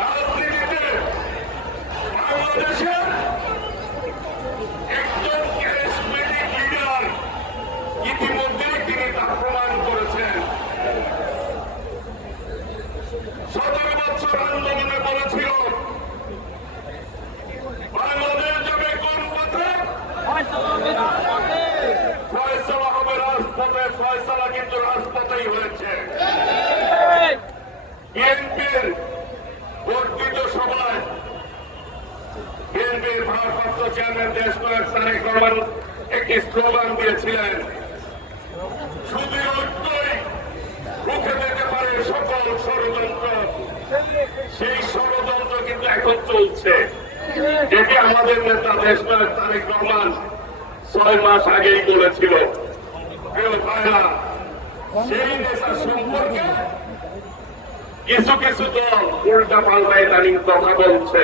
রাজনীতিতে বাংলাদেশের একজন ক্যারিজমেটিক লিডার, ইতিমধ্যেই তিনি তা প্রমাণ করেছেন। 17 বছর আন্দোলনে বলেছিল বাংলাদেশ যাবে কোন পথে? ফয়সালা হবে রাজপথে। ফয়সালা কিন্তু রাজপথেই হয়েছে। বিএনপির বর্ধিত সভায় বিএনপির ভারপ্রাপ্ত চেয়ারম্যান দেশ নায়ক তারেক রহমান একটি স্লোগান দিয়েছিলেন, শুধু ঐক্যই রুখে দিতে পারে সকল ষড়যন্ত্র। সেই ষড়যন্ত্র কিন্তু এখন চলছে, যেটি আমাদের নেতা দেশ নায়ক তারেক রহমান 6 মাস আগেই বলেছিল। প্রিয় ভাইরা, সেই নেতা সম্পর্কে কিছু কিছু দল উল্টা পাল্টা ইদানিং কথা বলছে।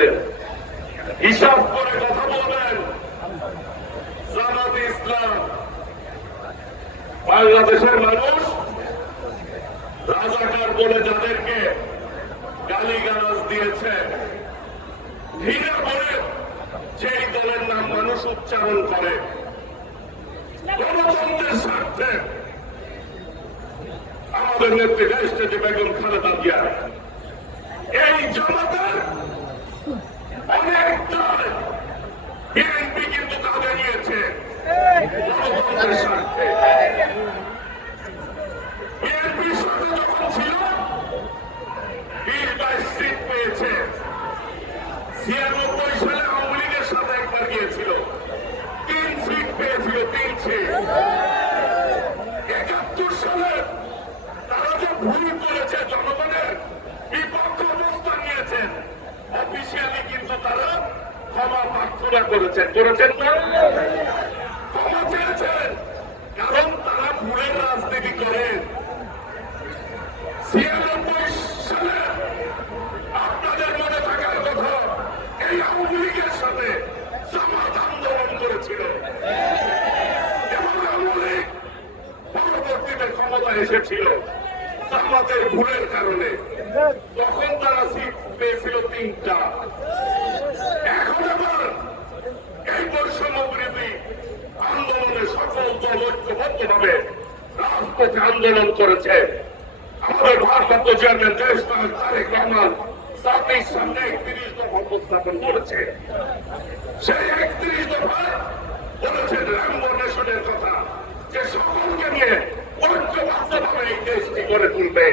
হিসাব করে কথা বলবেন। জামাতে ইসলাম বাংলাদেশের মানুষ রাজাকার বলে যাদেরকে গালিগালাজ দিয়েছে, ঘৃণা করে যেই দলের নাম মানুষ উচ্চারণ করে, গণতন্ত্রের স্বার্থে আমাদের নেত্রী দেশনেত্রী বেগম খালেদা জিয়া এই জামাতের অনেক দল বিএনপি কিন্তু কাঁধে নিয়েছে গণতন্ত্রের স্বার্থে। বিএনপির সাথে যখন ছিল 20-22 সিট পেয়েছে। 96 সালে আওয়ামী লীগের সাথে একবার গিয়েছিল, 3 সিট পেয়েছিল, 3 সিট। 71 সালে তারা যে ভুল করেছে, জনগণের বিপক্ষে অবস্থান নিয়েছেন, অফিসিয়ালি কিন্তু তারা ক্ষমা প্রার্থনা করেছেন না? ক্ষমা চেয়েছেন, কারণ তারা ভুলের রাজনীতি করেন। 96 সালে আপনাদের মনে থাকার কথা, এই আওয়ামী লীগের সাথে জামাত আন্দোলন করেছিল এবং আওয়ামী লীগ পরবর্তীতে ক্ষমতা এসেছিল জামাতের ভুলের কারণে। তখন তারা সিট পেয়েছিল 3টা। এখন আবার এই বৈষম্য বিরোধী আন্দোলনে সকল দল ঐক্যবদ্ধভাবে রাজপথে আন্দোলন করেছে। আমাদের ভারপ্রাপ্ত চেয়ারম্যান দেশ নায়ক তারেক রহমান জাতির সামনে 31 দফা উপস্থাপন করেছে। সেই 31 দফায় বলেছেন র্যাম্বো নেশনের কথা, যে সকলকে নিয়ে ঐক্যবদ্ধভাবে এই দেশটি গড়ে তুলবে।